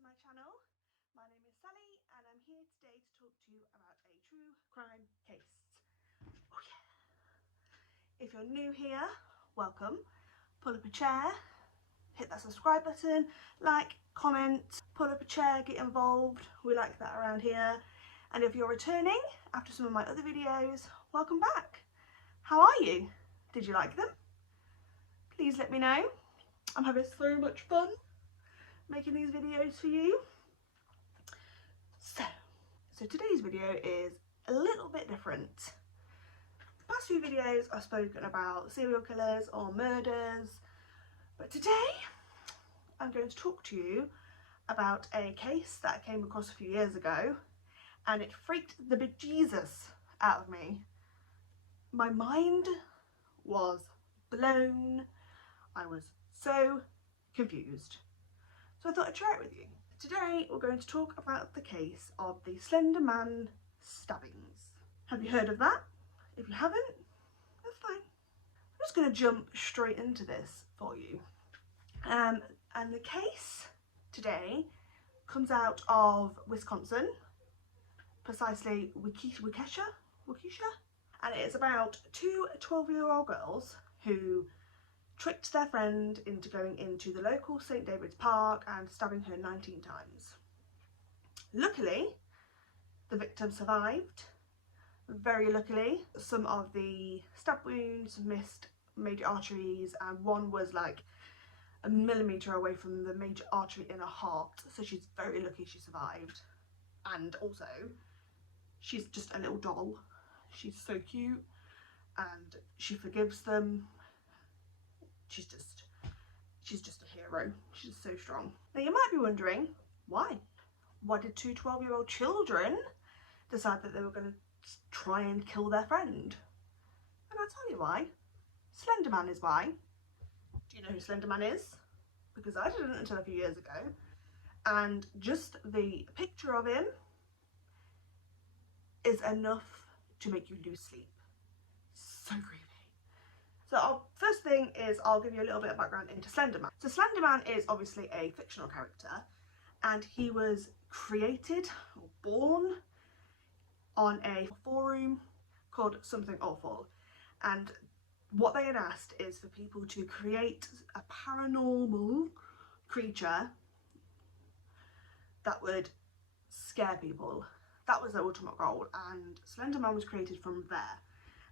to my channel. My name is Sally and I'm here today to talk to you about a true crime case. Oh yeah! If you're new here, welcome. Pull up a chair, hit that subscribe button, like, comment, pull up a chair, get involved. We like that around here. And if you're returning after some of my other videos, welcome back. How are you? Did you like them? Please let me know. I'm having so much fun making these videos for you. So today's video is a little bit different. The past few videos I've spoken about serial killers or murders, but today I'm going to talk to you about a case that I came across a few years ago and it freaked the bejesus out of me. My mind was blown. I was so confused. So I thought I'd share it with you. Today we're going to talk about the case of the Slender Man Stabbings. Have you heard of that? If you haven't, that's fine. I'm just going to jump straight into this for you. And the case today comes out of Wisconsin, precisely Waukesha, and it is about two 12-year-old girls who tricked their friend into going into the local St. David's Park and stabbing her 19 times. Luckily, the victim survived. Very luckily, some of the stab wounds missed major arteries and one was like a millimetre away from the major artery in her heart, so she's very lucky she survived. And also, she's just a little doll. She's so cute and she forgives them. She's just a hero. She's so strong. Now you might be wondering, why? Why did two 12-year-old children decide that they were going to try and kill their friend? And I'll tell you why. Slender Man is why. Do you know who Slender Man is? Because I didn't until a few years ago. And just the picture of him is enough to make you lose sleep. So creepy. So first thing is I'll give you a little bit of background into Slender Man. So Slender Man is obviously a fictional character and he was created or born on a forum called Something Awful, and what they had asked is for people to create a paranormal creature that would scare people. That was their ultimate goal, and Slender Man was created from there.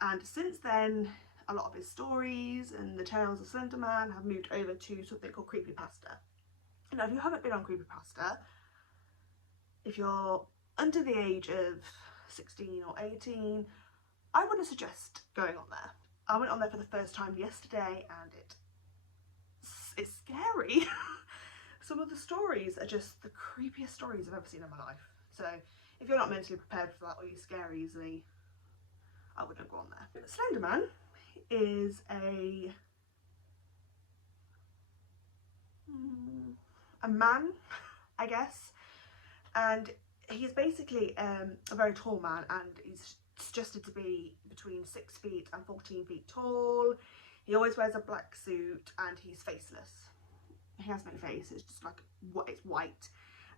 And since then, a lot of his stories and the tales of Slender Man have moved over to something called creepypasta. Now, if you haven't been on creepypasta, if you're under the age of 16 or 18, I wouldn't suggest going on there. I went on there for the first time yesterday and it's scary. Some of the stories are just the creepiest stories I've ever seen in my life. So if you're not mentally prepared for that or you're scary easily, I wouldn't go on there. Slender Man is a man, I guess, and he's basically a very tall man, and he's suggested to be between 6 feet and 14 feet tall. He always wears a black suit and he's faceless. He has no face, it's just like it's white,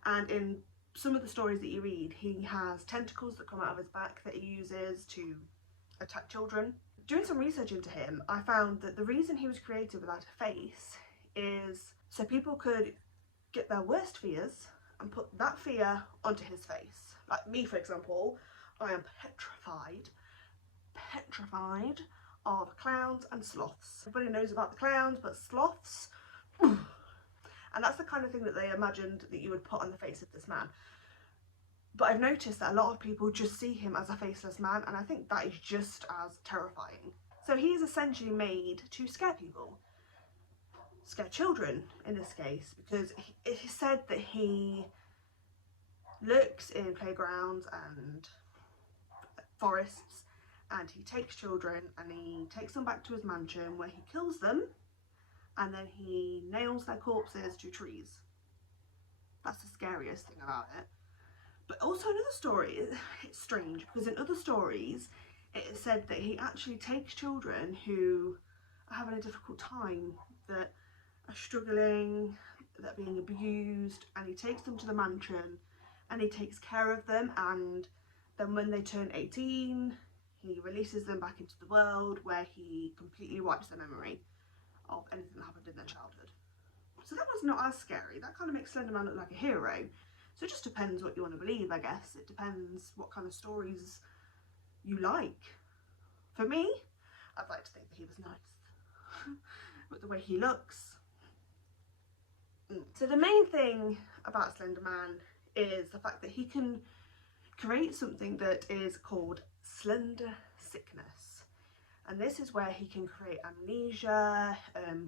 and in some of the stories that you read he has tentacles that come out of his back that he uses to attack children. Doing some research into him, I found that the reason he was created without a face is so people could get their worst fears and put that fear onto his face. Like me, for example, I am petrified of clowns and sloths. Everybody knows about the clowns, but sloths, and that's the kind of thing that they imagined that you would put on the face of this man. But I've noticed that a lot of people just see him as a faceless man, and I think that is just as terrifying. So he is essentially made to scare people. Scare children in this case, because it is said that he lurks in playgrounds and forests and he takes children and he takes them back to his mansion where he kills them and then he nails their corpses to trees. That's the scariest thing about it. But also another story, it's strange because in other stories it is said that he actually takes children who are having a difficult time, that are struggling, that are being abused, and he takes them to the mansion and he takes care of them, and then when they turn 18 he releases them back into the world, where he completely wipes their memory of anything that happened in their childhood. So that was not as scary. That kind of makes Slender Man look like a hero. So it just depends what you want to believe, I guess. It depends what kind of stories you like. For me, I'd like to think that he was nice. But the way he looks. So the main thing about Slender Man is the fact that he can create something that is called slender sickness. And this is where he can create amnesia,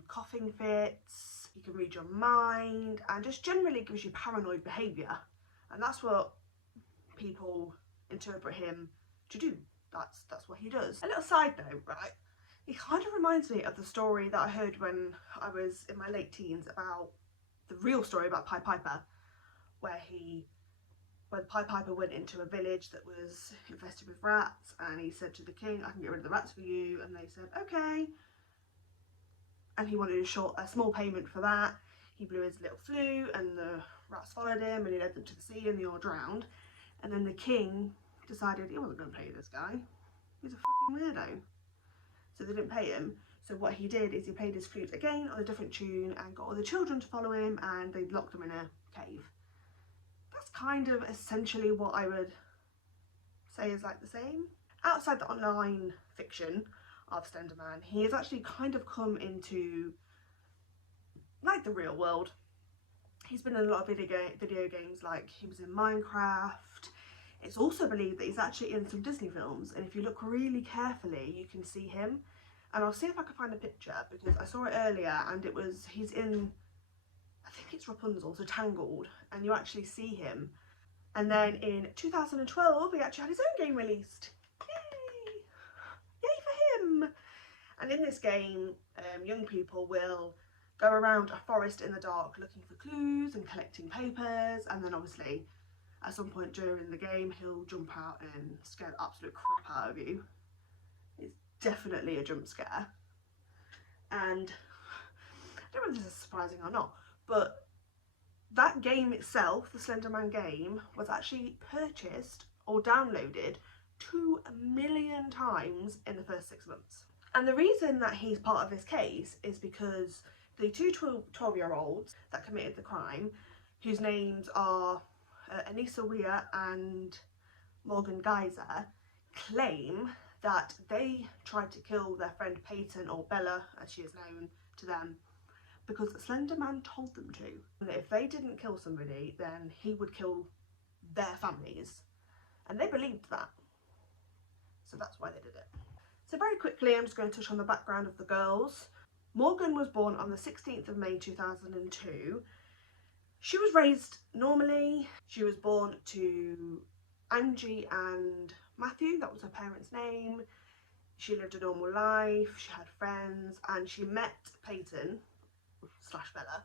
coughing fits, he can read your mind, and just generally gives you paranoid behaviour. And that's what people interpret him to do. That's what he does. A little side note, right? He kind of reminds me of the story that I heard when I was in my late teens about the real story about Pied Piper, where when Pied Piper went into a village that was infested with rats, and he said to the king, I can get rid of the rats for you, and they said okay, and he wanted a small payment for that. He blew his little flute and the rats followed him and he led them to the sea and they all drowned. And then the king decided he wasn't going to pay this guy, he's a fucking weirdo, so they didn't pay him. So what he did is he played his flute again on a different tune and got all the children to follow him, and they locked him in a cave. That's kind of essentially what I would say is like the same. Outside the online fiction of Slender Man, he has actually kind of come into like the real world. He's been in a lot of video games, like he was in Minecraft. It's also believed that he's actually in some Disney films, and if you look really carefully you can see him. And I'll see if I can find a picture, because I saw it earlier and he's in, I think it's Rapunzel, so Tangled, and you actually see him. And then in 2012 he actually had his own game released. Yay! Yay for him! And in this game, young people will go around a forest in the dark looking for clues and collecting papers, and then obviously at some point during the game he'll jump out and scare the absolute crap out of you. It's definitely a jump scare, and I don't know if this is surprising or not, but that game itself, the Slender Man game, was actually purchased or downloaded 2 million times in the first 6 months. And the reason that he's part of this case is because the two 12-year-olds that committed the crime, whose names are Anissa Weir and Morgan Geyser, claim that they tried to kill their friend Peyton, or Bella as she is known to them, because Slender Man told them to. And that if they didn't kill somebody, then he would kill their families. And they believed that. So that's why they did it. So very quickly, I'm just going to touch on the background of the girls. Morgan was born on the 16th of May 2002. She was raised normally. She was born to Angie and Matthew, that was her parents' name. She lived a normal life, she had friends, and she met Peyton / Bella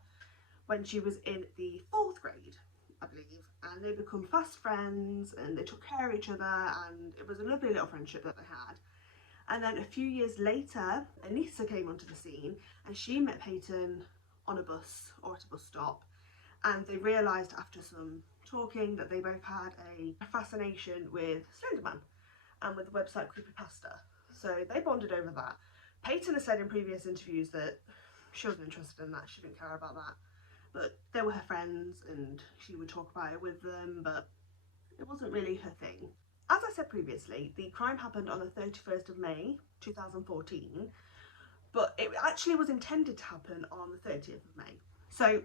when she was in the 4th grade, I believe, and they become fast friends and they took care of each other, and it was a lovely little friendship that they had. And then a few years later, Anissa came onto the scene and she met Peyton on a bus or at a bus stop, and they realised after some talking that they both had a fascination with Slender Man and with the website Creepypasta. So they bonded over that. Peyton has said in previous interviews that she wasn't interested in that, she didn't care about that, but they were her friends and she would talk about it with them, but it wasn't really her thing. As I said previously, the crime happened on the 31st of May 2014, but it actually was intended to happen on the 30th of May. So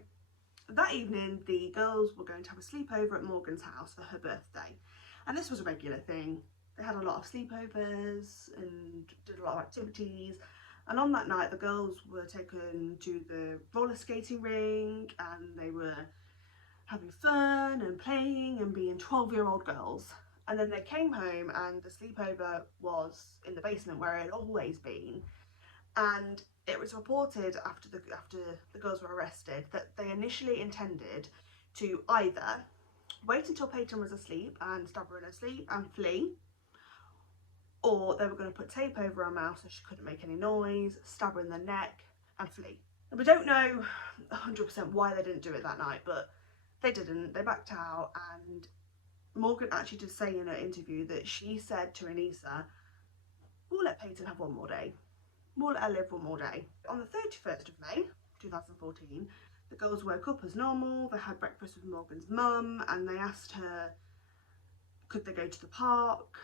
that evening the girls were going to have a sleepover at Morgan's house for her birthday, and this was a regular thing. They had a lot of sleepovers and did a lot of activities, and on that night the girls were taken to the roller skating rink and they were having fun and playing and being 12-year-old girls. And then they came home and the sleepover was in the basement where it had always been, and it was reported after the girls were arrested that they initially intended to either wait until Peyton was asleep and stab her in her sleep and flee, or they were going to put tape over her mouth so she couldn't make any noise, stab her in the neck and flee. And we don't know 100% why they didn't do it that night, but they didn't. They backed out, and Morgan actually did say in her interview that she said to Anissa, we'll let Peyton have one more day. We'll let her live one more day. On the 31st of May 2014, the girls woke up as normal. They had breakfast with Morgan's mum, and they asked her could they go to the park.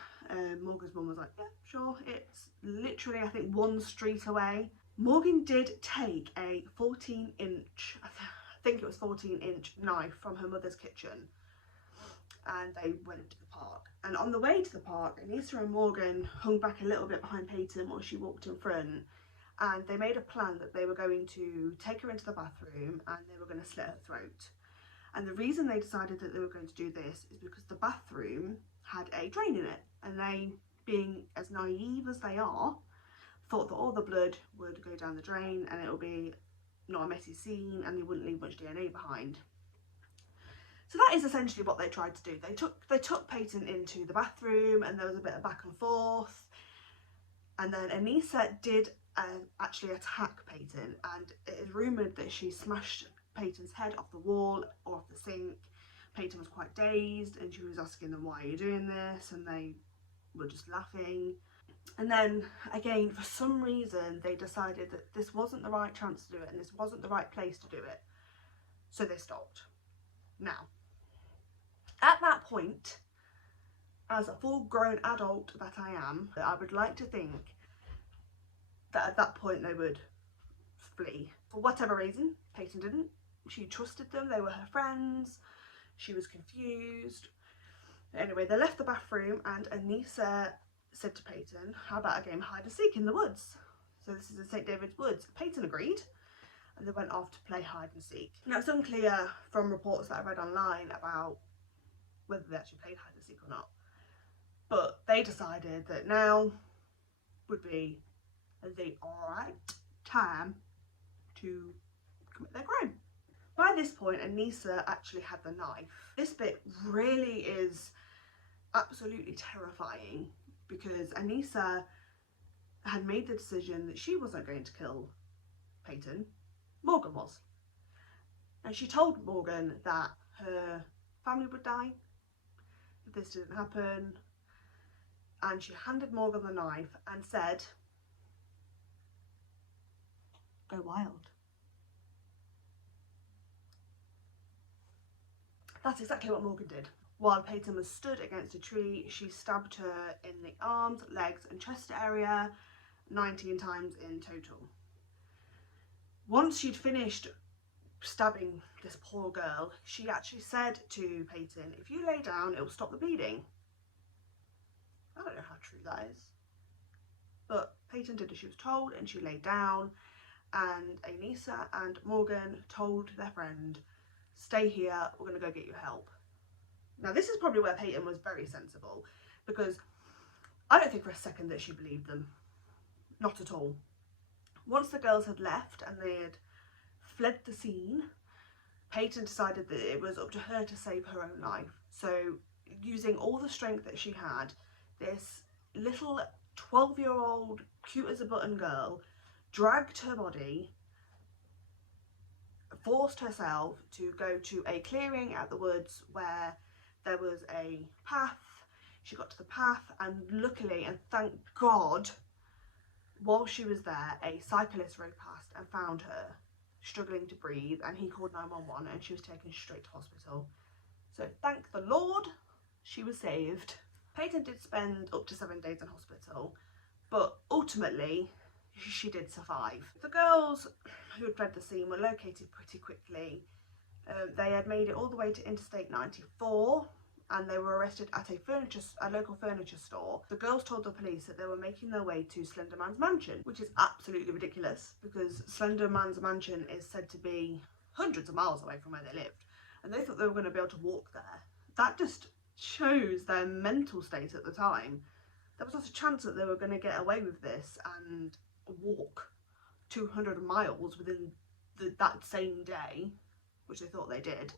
Morgan's mum was like, yeah, sure. It's literally, I think, one street away. Morgan did take a 14-inch, I think it was 14-inch knife from her mother's kitchen, and they went into the park. And on the way to the park, Anissa and Morgan hung back a little bit behind Peyton while she walked in front, and they made a plan that they were going to take her into the bathroom and they were going to slit her throat. And the reason they decided that they were going to do this is because the bathroom had a drain in it, and they, being as naive as they are, thought that all the blood would go down the drain and it would be not a messy scene and they wouldn't leave much DNA behind. So that is essentially what they tried to do. They took Peyton into the bathroom, and there was a bit of back and forth, and then Anissa did actually attack Peyton, and it is rumoured that she smashed Peyton's head off the wall or off the sink. Peyton was quite dazed, and she was asking them, why are you doing this? And they were just laughing. And then again, for some reason, they decided that this wasn't the right chance to do it, and this wasn't the right place to do it, so they stopped. Now, at that point, as a full-grown adult that I am, I would like to think that at that point they would flee. For whatever reason, Peyton didn't. She trusted them, they were her friends, she was confused. Anyway, they left the bathroom, and Anissa said to Peyton, how about a game of hide and seek in the woods? So this is in St. David's Woods. Peyton agreed, and they went off to play hide and seek. Now, it's unclear from reports that I read online about whether they actually played hide and seek or not, but they decided that now would be the right time to commit their crime. By this point, Anissa actually had the knife. This bit really is absolutely terrifying, because Anissa had made the decision that she wasn't going to kill Peyton, Morgan was. And she told Morgan that her family would die if this didn't happen, and she handed Morgan the knife and said, go wild. That's exactly what Morgan did. While Peyton was stood against a tree, she stabbed her in the arms, legs and chest area 19 times in total. Once she'd finished stabbing this poor girl, she actually said to Peyton, if you lay down, it'll stop the bleeding. I don't know how true that is, but Peyton did as she was told, and she lay down, and Anissa and Morgan told their friend, stay here, we're going to go get you help. Now, this is probably where Peyton was very sensible, because I don't think for a second that she believed them. Not at all. Once the girls had left and they had fled the scene, Peyton decided that it was up to her to save her own life. So, using all the strength that she had, this little 12-year-old, cute as a button girl dragged her body, forced herself to go to a clearing at the woods where there was a path. She got to the path, and luckily, and thank God, while she was there, a cyclist rode past and found her struggling to breathe, and he called 911, and she was taken straight to hospital. So thank the Lord, she was saved. Peyton did spend up to 7 days in hospital, but ultimately she did survive. The girls who had fled the scene were located pretty quickly. They had made it all the way to Interstate 94, and they were arrested at a local furniture store. The girls told the police that they were making their way to Slender Man's mansion, which is absolutely ridiculous, because Slender Man's mansion is said to be hundreds of miles away from where they lived, and they thought they were going to be able to walk there. That just shows their mental state at the time. There was not a chance that they were going to get away with this and walk 200 miles within that same day, which they thought they did.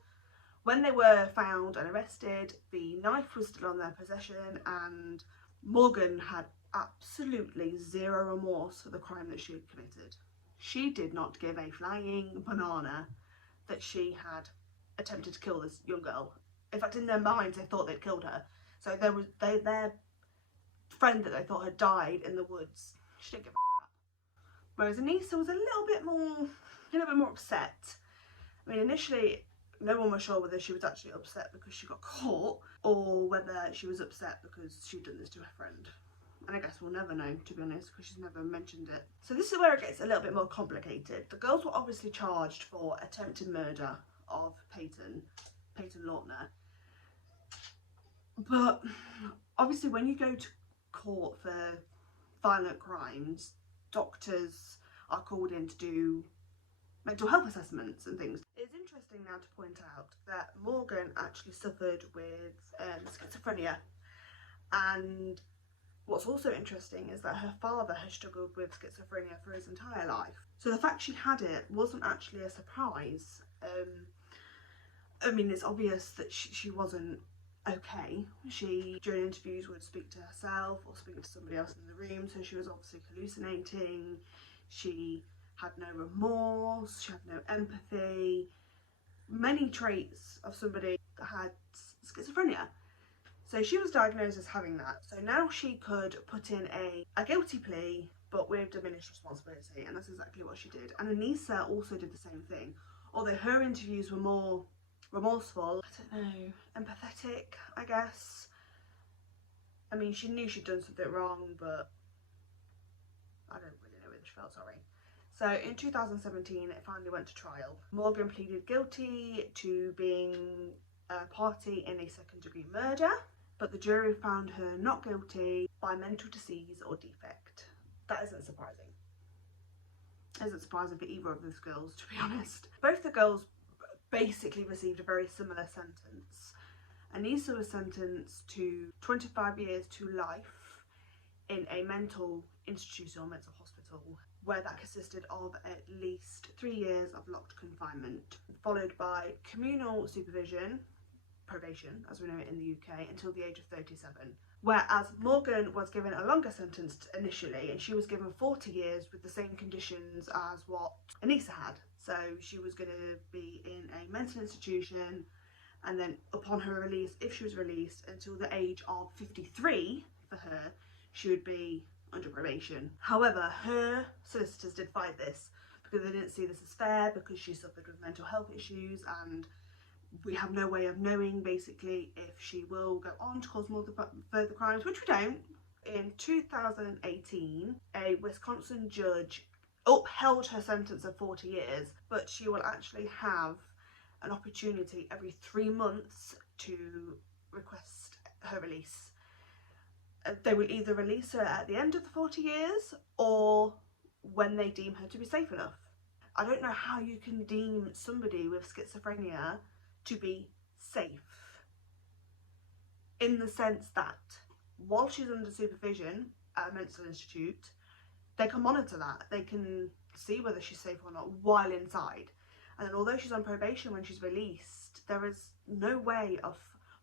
When they were found and arrested, the knife was still on their possession, and Morgan had absolutely zero remorse for the crime that she had committed. she did not give a flying banana that she had attempted to kill this young girl. In fact, in their minds, they thought they'd killed her. So their friend that they thought had died in the woods, she didn't give a crap. Whereas Anissa was a little bit more upset. I mean, initially, no one was sure whether she was actually upset because she got caught or whether she was upset because she'd done this to her friend. And I guess we'll never know, to be honest, because she's never mentioned it. So this is where it gets a little bit more complicated. The girls were obviously charged for attempted murder of Peyton Lautner. But obviously when you go to court for violent crimes, doctors are called in to do mental health assessments and things. It's interesting now to point out that Morgan actually suffered with schizophrenia, and what's also interesting is that her father has struggled with schizophrenia for his entire life. So the fact she had it wasn't actually a surprise. I mean, it's obvious that she wasn't okay. She, during interviews, would speak to herself or speak to somebody else in the room, so she was obviously hallucinating. She had no remorse, she had no empathy. Many traits of somebody that had schizophrenia. So she was diagnosed as having that. So now she could put in a guilty plea, but with diminished responsibility, and that's exactly what she did. And Anissa also did the same thing, although her interviews were more remorseful, I don't know, empathetic, I guess. I mean, she knew she'd done something wrong, but I don't really know whether she felt sorry. So in 2017, it finally went to trial. Morgan pleaded guilty to being a party in a second-degree murder, but the jury found her not guilty by mental disease or defect. That isn't surprising. It isn't surprising for either of those girls, to be honest. Both the girls basically received a very similar sentence. Anissa was sentenced to 25 years to life in a mental institution or mental hospital, where that consisted of at least 3 years of locked confinement, followed by communal supervision, probation as we know it in the UK, until the age of 37. Whereas Morgan was given a longer sentence initially, and she was given 40 years with the same conditions as what Anissa had. So she was going to be in a mental institution, and then upon her release, if she was released, until the age of 53 for her, she would be under probation. However, her solicitors did fight this because they didn't see this as fair, because she suffered with mental health issues, and we have no way of knowing basically if she will go on to cause more further crimes, which we don't. In 2018, a Wisconsin judge upheld her sentence of 40 years, but she will actually have an opportunity every 3 months to request her release. They will either release her at the end of the 40 years or when they deem her to be safe enough. I don't know how you can deem somebody with schizophrenia to be safe, in the sense that while she's under supervision at a mental institute, they can monitor that. They can see whether she's safe or not while inside. And then although she's on probation when she's released, there is no way of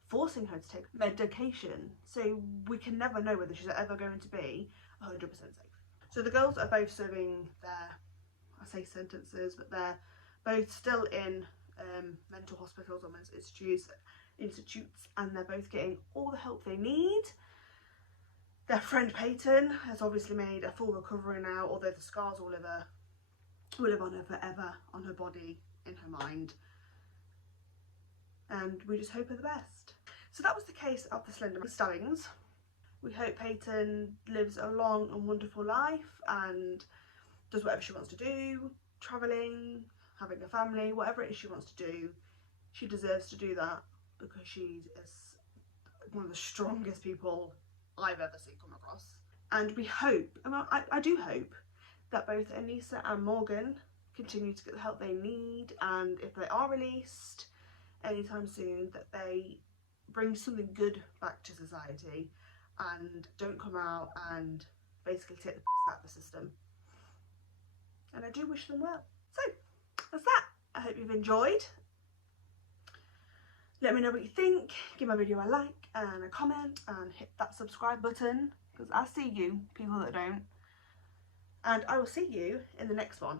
forcing her to take medication. So we can never know whether she's ever going to be 100% safe. So the girls are both serving their, I say sentences, but they're both still in mental hospitals or mental institutes, and they're both getting all the help they need. Their friend Peyton has obviously made a full recovery now, although the scars will live on her forever, on her body, in her mind. And we just hope for the best. So that was the case of the Slender Man Stabbings. We hope Peyton lives a long and wonderful life and does whatever she wants to do, travelling, having a family, whatever it is she wants to do. She deserves to do that, because she is one of the strongest people I've ever seen come across. And we hope, I do hope, that both Anissa and Morgan continue to get the help they need, and if they are released anytime soon, that they bring something good back to society and don't come out and basically take the piss out of the system. And I do wish them well. So that's that. I hope you've enjoyed. Let me know what you think. Give my video a like and a comment and hit that subscribe button, because I see you, people that don't. And I will see you in the next one.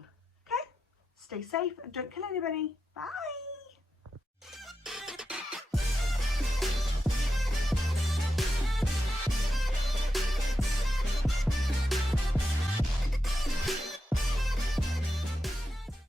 stay safe and don't kill anybody. Bye!